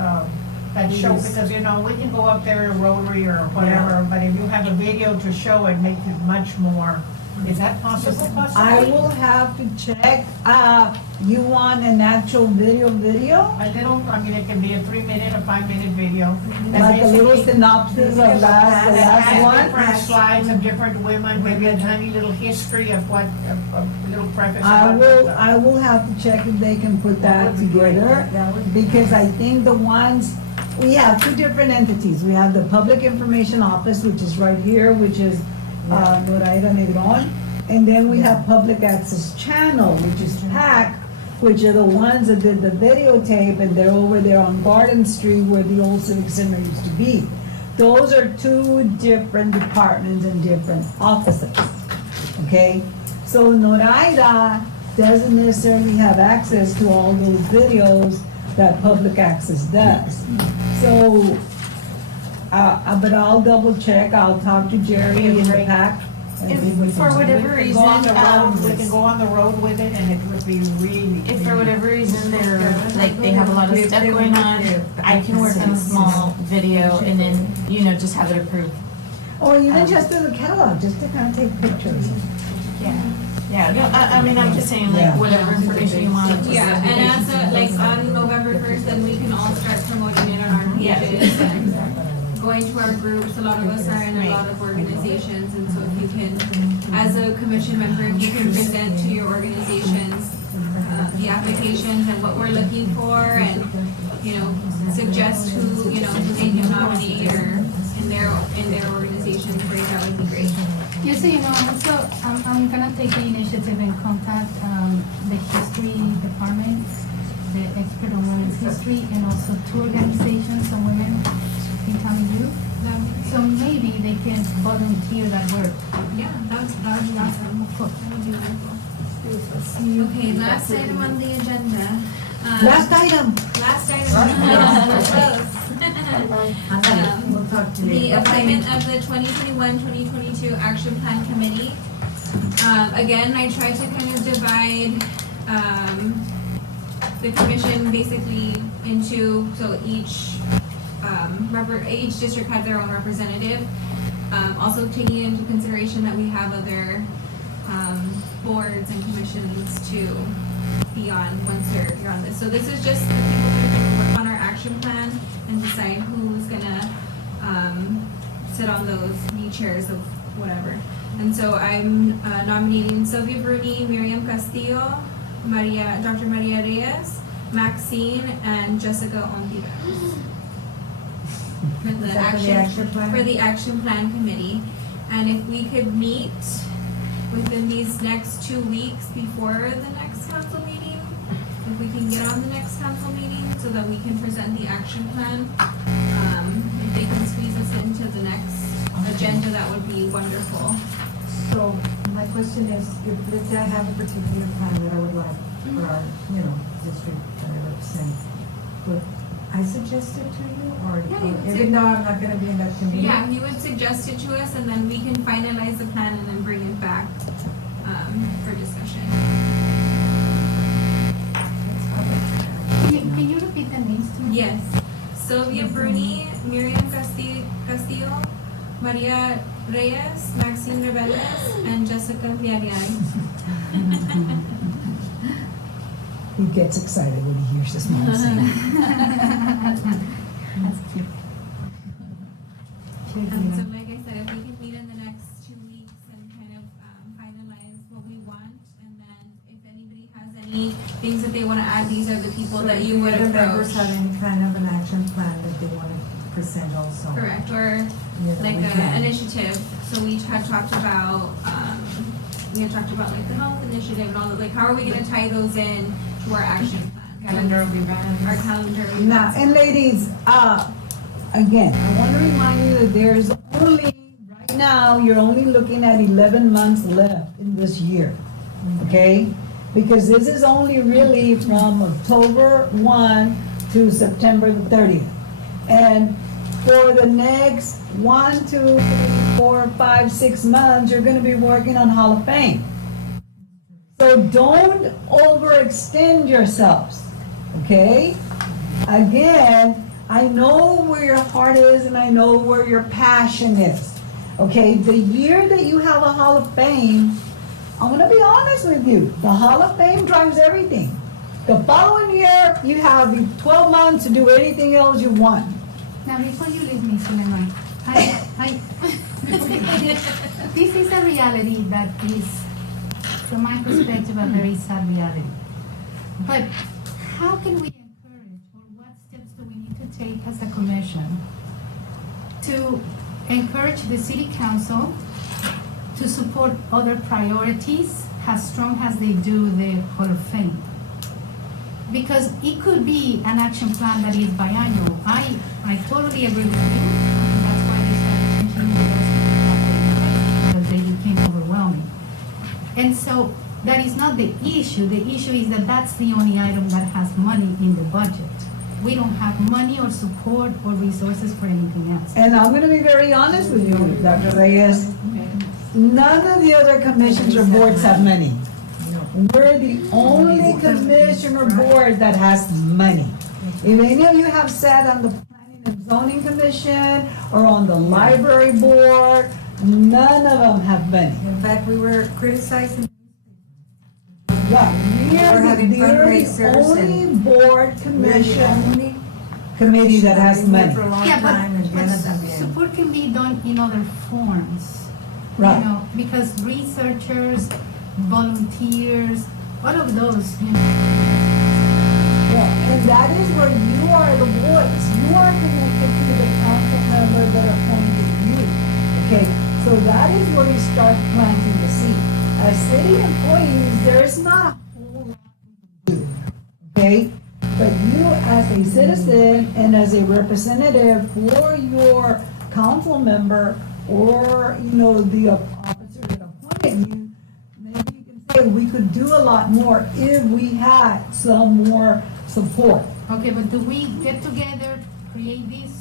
that shows, because, we can go up there to Rotary or whatever, but if you have a video to show it, make it much more, is that possible? I will have to check, you want an actual video? A little, it can be a 3-minute or 5-minute video. that Like a little basically- synopsis of the that last has one? different slides of different women, maybe a tiny little history of what, a little preface. about I will have to check if they can put that together, because I think the ones, we have two different entities. We have the Public Information Office, which is right here, which is Noraida Negron, and then we have Public Access Channel, which is PAC, which are the ones that did the videotape, and they're over there on Garden Street where the old Civic Center used to be. Those are two different departments and different offices, okay? So Noraida doesn't necessarily have access to all those videos that Public Access does. So, but I'll double check, I'll talk to Jerry in the PAC If for whatever We can reason, go on the road, we with- can go on the road with it and it would be really. if for whatever reason they're, like, they have a lot of stuff going on, I can work on a small video and then, just have it approved. Or even just do the catalog, just to kind of take pictures. Yeah, no, I mean, I'm just saying, Yeah. like, whatever information you want. just- Yeah, and as on November 1st, then we can all start promoting it on our pages and going to our groups. A lot of us are in a lot of organizations, and so if you can, as a commission member, if you can present to your organizations the applications and what we're looking for, and suggest who they can nominate or in their organization, that would be great. Just so you know, also, I'm gonna take the initiative and contact, the history department, the expert on women's history, and also two organizations on women in county youth. So maybe they can volunteer that work. Yeah, that would be awesome. Of course. That would be wonderful. Okay, last item on the agenda. Last item. Last item. We'll talk to you. The appointment of the 2021-2022 Action Plan Committee. Again, I tried to kind of divide the commission basically into, so each district had their own representative. Also taking into consideration that we have other boards and commissions to be on once you're on this. So this is just the people that are gonna work on our action plan and decide who's gonna sit on those B chairs of whatever. And so I'm nominating Sylvia Bruni, Miriam Castillo, Dr. Maria Reyes, Maxine, and Jessica Ontiveros. For the action plan committee. And if we could meet within these next 2 weeks before the next council meeting, if we can get on the next council meeting so that we can present the action plan, if they can squeeze us into the next agenda, that would be wonderful. So my question is, if let's say I have a particular plan that I would like for our, district that I represent, would I suggest it to you, or Yeah, you would even though I'm not gonna be in that committee? Yeah, you would suggest it to us and then we can finalize the plan and then bring it back for discussion. Can you repeat the names to me? Yes. Sylvia Bruni, Miriam Castillo, Maria Reyes, Maxine Rebeles, and Jessica Villarreal. He gets excited when he hears this mom sing. That's cute. So like I said, if we can meet in the next 2 weeks and kind of finalize what we want, and then if anybody has any things that they want to add, these are the people that you would Other approach. members have any kind of an action plan that they want to present also? Correct, or like we an can. initiative. So we had talked about, like the health initiative and all that, like how are we gonna tie those in to our action plan? Calendar of events. Our calendar of Now, events. and ladies, again, I want to remind you that there's only, right now, you're only looking at 11 months left in this year, okay? Because this is only really from October 1 to September the 30th. And for the next 1, 2, 3, 4, 5, 6 months, you're gonna be working on Hall of Fame. So don't overextend yourselves, okay? Again, I know where your heart is and I know where your passion is, okay? The year that you have a Hall of Fame, I'm gonna be honest with you, the Hall of Fame drives everything. The following year, you have 12 months to do anything else you want. Now, before you leave me, Suleiman, this is a reality that is, from my perspective, a very sad reality. But how can we encourage, or what steps do we need to take as a commission to encourage the city council to support other priorities as strong as they do the Hall of Fame? Because it could be an action plan that is biannual. I totally agree with you, and that's why we started changing those because they became overwhelming. And so that is not the issue. The issue is that that's the only item that has money in the budget. We don't have money or support or resources for anything else. And I'm gonna be very honest with you, Dr. Reyes. none of the other commissions or boards have money. We're the only commission or board that has money. If any of you have sat on the Planning and Zoning Commission or on the library board, none of them have money. In fact, we were criticizing. Yeah, We're having we're the fundraisers only and- board, commission, committee that has money. For a long Yeah, time and but Diana también. support can be done in other forms. Right. You know, because researchers, volunteers, all of those, you know. Yeah, and that is where you are the voice. You are connected to the council member that appointed you. Okay, so that is where you start planting the seed. As city employees, there's not a whole lot we can do. Okay? But you as a citizen and as a representative for your council member or, you know, the officer that appointed you, maybe you can say we could do a lot more if we had some more support. Okay, but do we get together, create this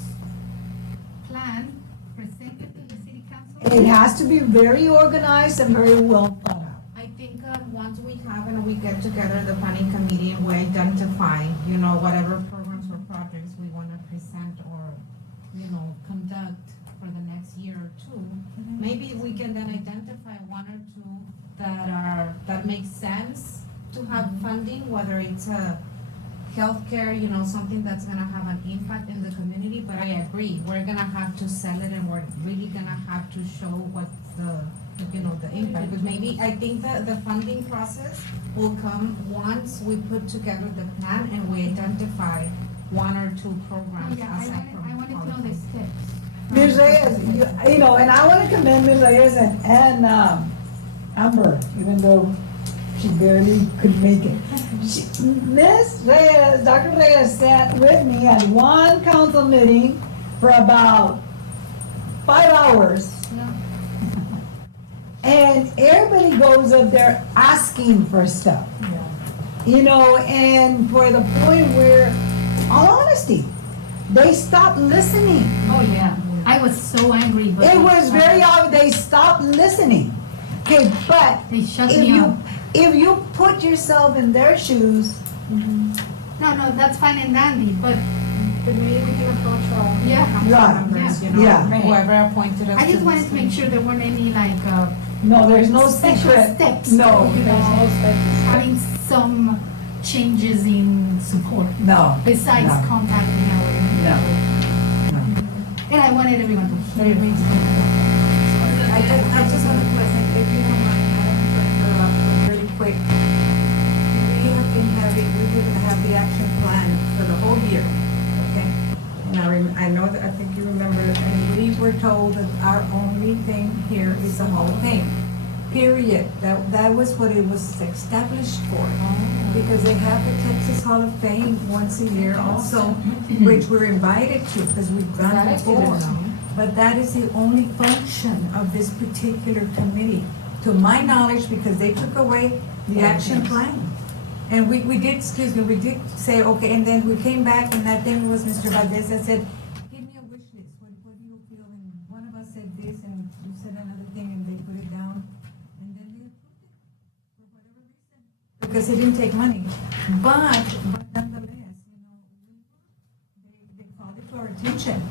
plan, present it to the city council? It has to be very organized and very well thought out. I think once we have and we get together the planning committee and we identify, you know, whatever programs or projects we want to present or, you know, conduct for the next year or two, maybe we can then identify one or two that make sense to have funding, whether it's a healthcare, you know, something that's gonna have an impact in the community. But I agree, we're gonna have to sell it and we're really gonna have to show what's the, you know, the impact. Because maybe, I think the funding process will come once we put together the plan and we identify one or two programs Yeah, I aside from. wanted to know the steps. Ms. Reyes, you know, and I want to commend Ms. Reyes and Amber, even though she barely could make it. Ms. Reyes, Dr. Reyes sat with me at one council meeting for about 5 hours. And everybody goes up there asking for stuff. You know, and for the point where, all honesty, they stopped listening. Oh, yeah. I was so angry, but. It was very obvious, they stopped listening. Okay, but They shut if me you, up. if you put yourself in their shoes, No, that's fine and dandy, but But maybe we can approach our Yeah. council Right. members, you know, Yeah. whoever appointed us. I just wanted to make sure there weren't any like, no, there's no special secret. steps. No, you there's know, no special having some changes in support No. besides No. contacting our. No. And I wanted everyone to hear. I just want to present, if you don't mind, Madam, really quick. We did have the action plan for the whole year, okay? And I know that, I think you remember, and we were told that our only thing here is the Hall of Fame. Period. That was what it was established for. Because they have the Texas Hall of Fame once a year also, which we're invited to, because we've gone That I didn't before. know. But that is the only function of this particular committee, to my knowledge, because they took away the action plan. And we did, we did say, okay, and then we came back, and I think it was Mr. Valdez that said, give me a wish list, what do you feel? And one of us said this, and you said another thing, and they put it down, and then they approved it, for whatever reason. Because it didn't take money. But nonetheless, you know, they called it to our attention.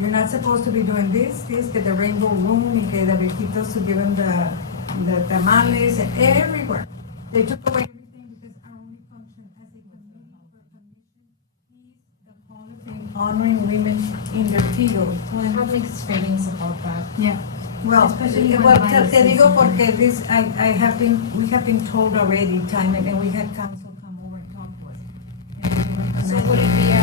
You're not supposed to be doing this, get the rainbow room, y que the viejitos to give them the tamales, and everywhere. They took away everything because our only function as a committee or commission is the Hall of Fame, honoring women in their field. Well, I have mixed feelings about that. Yeah. Well, Especially when well, the te digo violence porque this, we have been told already time, and we had council come over and talk to us. So would it be a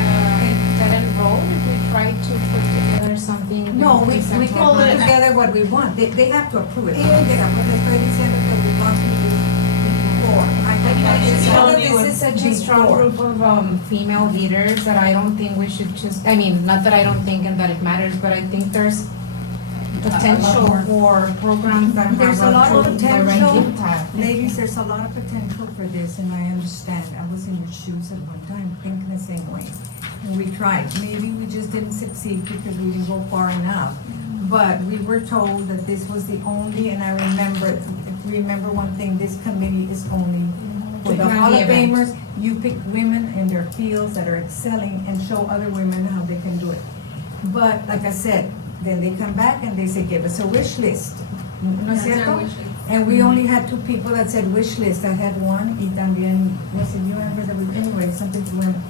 dead end road if we try to put together something? No, we present can to put them? together what we want. They have to approve it. Después diciendo que we want to do before. You know, this is such a strong group of female leaders that I don't think we should just, I mean, not that I don't think and that it matters, but I think there's potential for programs that There's a lot of true direct potential. impact. Ladies, there's a lot of potential for this, and I understand. I was in your shoes at one time, thinking the same way. And we tried. Maybe we just didn't succeed because we didn't go far enough. but we were told that this was the only, and I remember one thing, this committee is only for the Run Hall the of event. Famers. You pick women in their fields that are excelling and show other women how they can do it. But like I said, then they come back and they say, give us a wish list. ¿No es That's our cierto? wish list. And we only had 2 people that said wish list. I had one, y también, was it you, Amber, that was, anyway, something to women.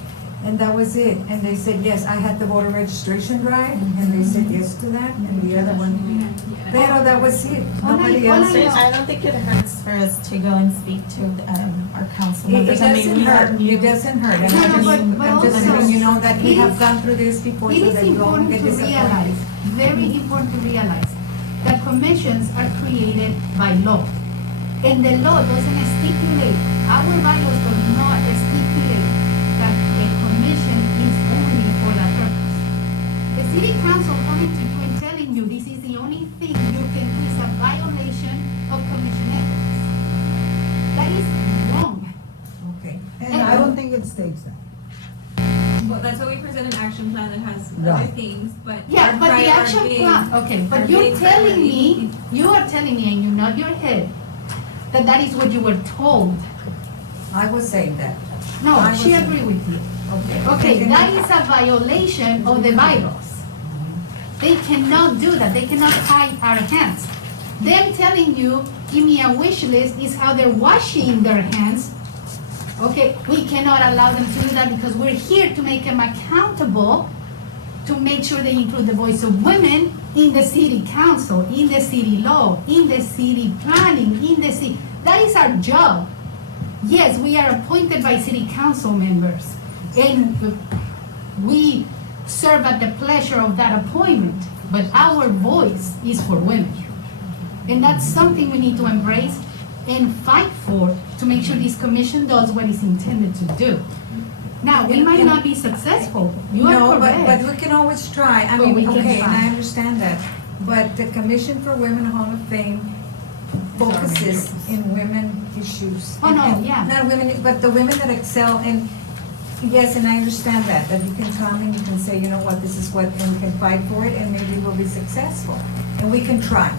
And that was it. And they said, yes, I had the voter registration drive, and they said yes to that, and the other one. Pero that was it. Nobody else. So I don't think it hurts for us to go and speak to our council It members. I mean, doesn't we hurt, have new. it doesn't hurt. And No, I'm no, just, but I'm just also, letting you know that we it have is- gone through this before, It so is that you don't important get to disappointed. realize, very important to realize, that commissions are created by law. And the law doesn't stipulate, our bylaws do not stipulate that a commission is only for that purpose. The city council coming to you and telling you this is the only thing you can do is a violation of commission ethics. That is wrong. Okay. And I don't think it states that. Well, that's why we present an action plan that has Right. other things, but. Yeah, our but the pri- our action big- plan, okay, our but you're big telling me, priority- you are telling me, and you nod your head, that is what you were told. I was saying that. No, I she was- agreed with you. Okay. Okay, that is a violation of the bylaws. They cannot do that, they cannot tie our hands. Them telling you, give me a wish list, is how they're washing their hands. Okay, we cannot allow them to do that because we're here to make them accountable, to make sure they include the voice of women in the city council, in the city law, in the city planning, in the city. That is our job. Yes, we are appointed by city council members, and we serve at the pleasure of that appointment, but our voice is for women. And that's something we need to embrace and fight for to make sure this commission does what it's intended to do. Now, we might not be successful, you are No, but correct. we can always try. I But we mean, can okay, and try. I understand that. But the Commission for Women Hall of Fame focuses in women issues. Oh, no, And yeah. Not women, but the women that excel in, yes, and I understand that you can come and you can say, you know what, this is what, and we can fight for it, and maybe we'll be successful. And we can try.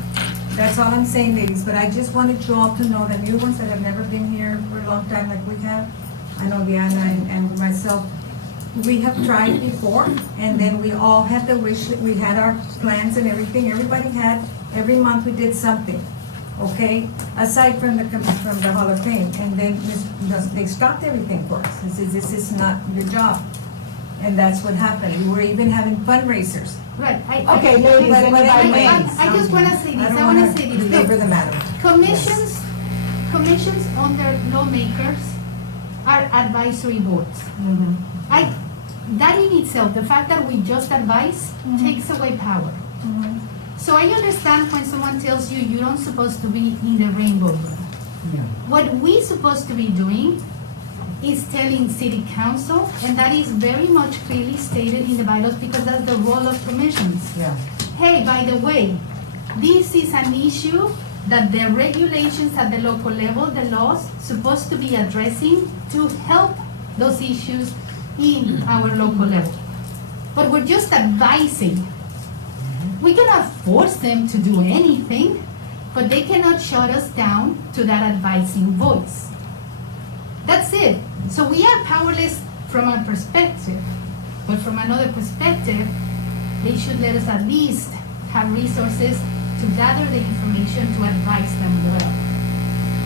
That's all I'm saying, ladies, but I just wanted you all to know, the new ones that have never been here for a long time like we have, I know Diana and myself, we have tried before, and then we all had the wish, we had our plans and everything, everybody had, every month we did something, okay? Aside from the Hall of Fame, and then they stopped everything for us, this is not your job. And that's what happened, we were even having fundraisers. Right, Okay, ladies, But anybody anyway, I just wanna say this, I don't I wanna wanna say this. belabor the matter. Commissions under lawmakers are advisory boards. That in itself, the fact that we just advise takes away power. So I understand when someone tells you you don't supposed to be in the rainbow room. What we supposed to be doing is telling city council, and that is very much clearly stated in the bylaws because that's the role of commissions. Yeah. Hey, by the way, this is an issue that the regulations at the local level, the laws, supposed to be addressing to help those issues in our local level. But we're just advising. We cannot force them to do anything, but they cannot shut us down to that advising voice. That's it. So we are powerless from our perspective, but from another perspective, they should let us at least have resources to gather the information to advise them well.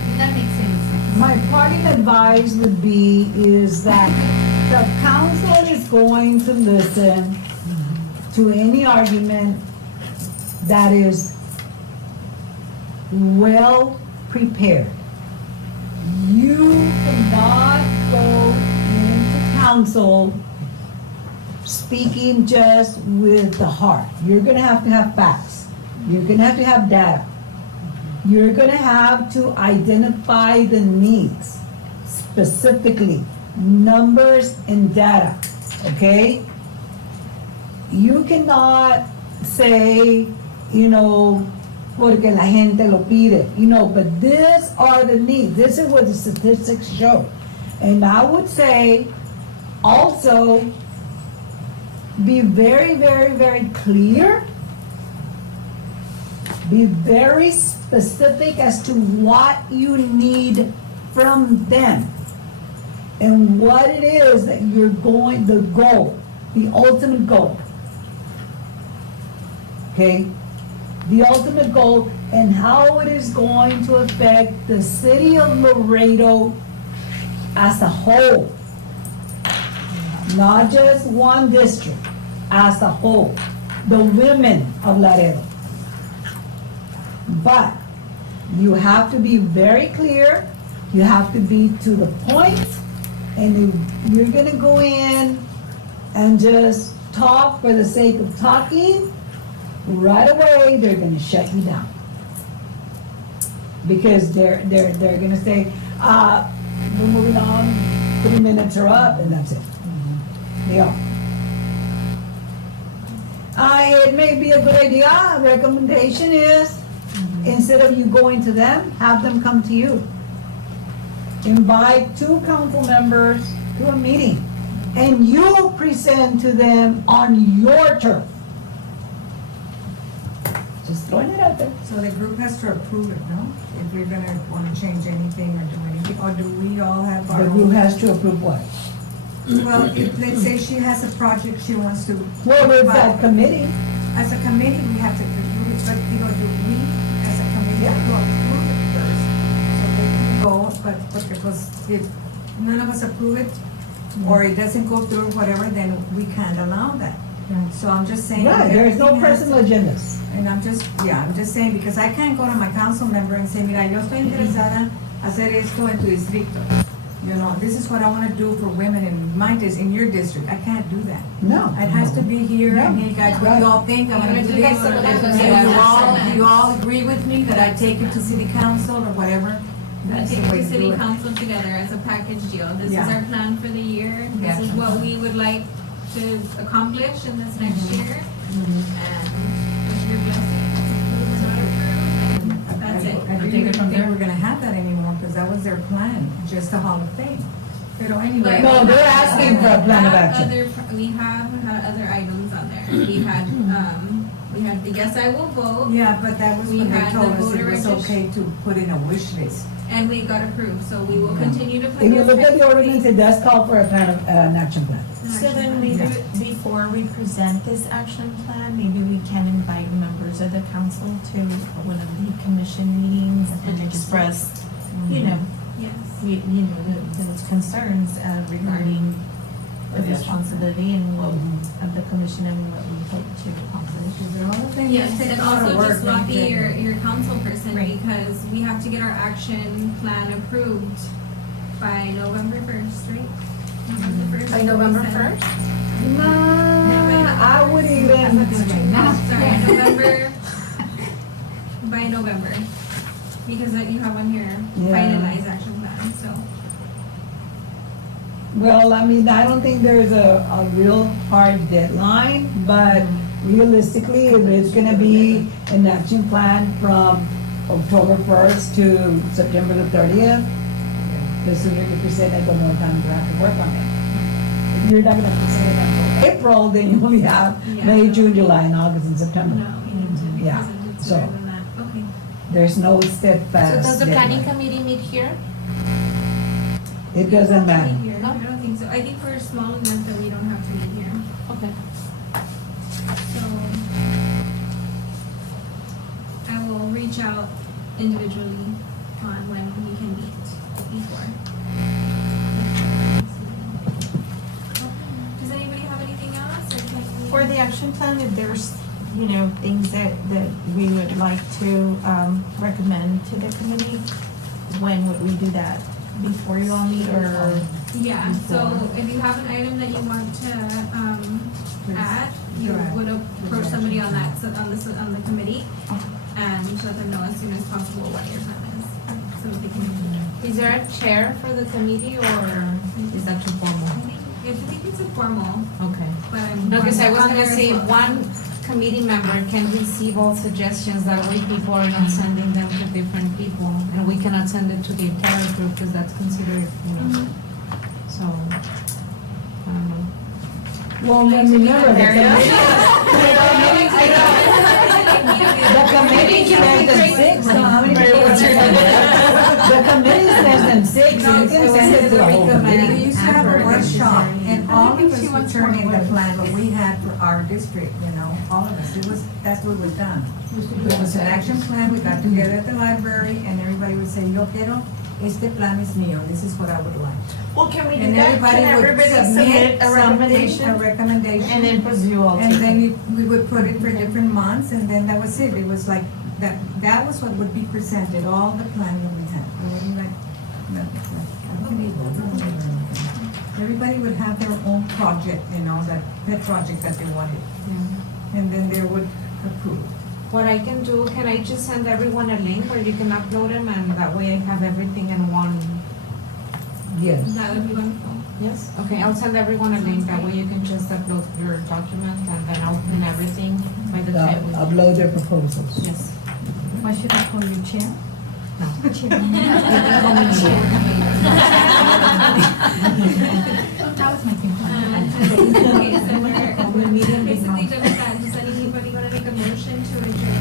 If that makes any sense. My parting advice would be is that the council is going to listen to any argument that is well prepared. You cannot go into council speaking just with the heart. You're gonna have to have facts. You're gonna have to have data. You're gonna have to identify the needs specifically, numbers and data, okay? You cannot say, porque la gente lo pide, but these are the needs. This is what the statistics show. And I would say also be very, very, very clear Be very specific as to what you need from them and what it is that you're going, the goal, the ultimate goal. Okay? The ultimate goal and how it is going to affect the city of Laredo as a whole. Not just one district, as a whole. The women of Laredo. But you have to be very clear, you have to be to the point, and if you're gonna go in and just talk for the sake of talking, right away, they're gonna shut you down. Because they're gonna say, we're moving on, 3 minutes are up, and that's it. Yeah. It may be a good idea, a recommendation is, instead of you going to them, have them come to you. Invite 2 council members to a meeting, and you present to them on your turf. Just throwing it out there. So the group has to approve it, no? If we're gonna wanna change anything or do anything, or do we all have our The own? group has to approve what? Well, if, let's say she has a project she wants to. Well, with that committee, As a committee, we have to approve it, but, do we, as a committee, have to approve it first? So they can go, but because if none of us approve it, or it doesn't go through, whatever, then we can't allow that. So I'm just saying. right, there is no everything has personal to- agendas. And I'm just saying, because I can't go to my council member and say, mira, yo estoy interesada hacer esto en tu distrito. You know, this is what I wanna do for women in my in your district. I can't do that. No. It has to be here, and hey guys, what do y'all think? I wanna do this. Do you all agree with me that I take it to city council or whatever? We That's take the way the to city do it. council together as a package deal. This is Yeah. our plan for the year. This is Gotcha. what we would like to accomplish in this next year. And with your blessing, it's not approved. That's it. I didn't even think we're gonna have that anymore, because that was their plan, just a Hall of Fame. Pero anyway. No, they're asking for a plan of action. We have had other items on there. We had the yes, I will vote, Yeah, but that was We when they had the told us it voter was okay to put in a wish list. and we got approved, so we will continue to put. If you those look at types the of ordinance, things. it does call for a plan of, an action plan. So then maybe before we present this action plan, maybe we can invite members of the council to one of the commission meetings and express, you know, Yes. those concerns regarding the responsibility and what of the commission and what we hope to accomplish. Because the Hall of Fame Yes, takes and a lot of also work, just lobby don't it? your council person Right. because we have to get our action plan approved by November 1st, right? November 1st. By November December. 1st? I would even, Sorry, November, by November, because you have one here, Yeah. finalized action plan, so. well, I mean, I don't think there's a real hard deadline, but realistically, if it's gonna be an action plan from October 1st to September the 30th, the sooner you present it, the more time you have to work on it. If you're not gonna present it until April, then you only have Yeah. May, June, July, and August, and September. No, we need to Yeah, present it so- sooner than that, okay. There's no So steadfast does the planning deadline. committee meet here? It doesn't matter. Here, I don't think so, I think for a small enough that we don't have to meet here, Okay. so. I will reach out individually on when we can meet before. Does anybody have anything else, or can we? For the action plan, if there's, things that we would like to recommend to the committee, when would we do that? Before you all meet or? Yeah, so if you have an item that you want to, add, you would approach somebody on that, on the committee, and let them know as soon as possible what your plan is, so that they can. Is there a chair for the committee or is that too formal? I think it's informal, Okay. but I'm. No, because I was on gonna there as say, well. one committee member can receive all suggestions, that way people are not sending them to different people. And we cannot send it to the entire group, because that's considered, so, I don't know. Well, then remember, the Fair enough. committee, The committee's less than six, so how many people are there? The committee's less than six, so you can send it to the whole We committee. used to have a workshop, and all of think us she would wants turn in more the work. plan what we had for our district, all of us. That's what was done. It was an action plan, we got together at the library, and everybody would say, yo quiero, este plan es mío, this is what I would like. Well, can we do And that? everybody Can would everybody submit submit a something, recommendation? a recommendation. And then pues you all And take then it. we would put it for different months, and then that was it. It was like, that was what would be presented, all the plan that we had. It wasn't like, everybody would have their own project, that project that they wanted. And then they would approve. What I can do, can I just send everyone a link where you can upload them and that way I have everything in one? Yes. That would be wonderful. Yes. Okay, I'll send everyone a link, that way you can just upload your document and then I'll pin everything by the time we. Upload their proposals. Yes. What should I call you, Chair? No. That was my thing. Okay, so we're basically done with that. Does anybody want to make a motion to adjourn?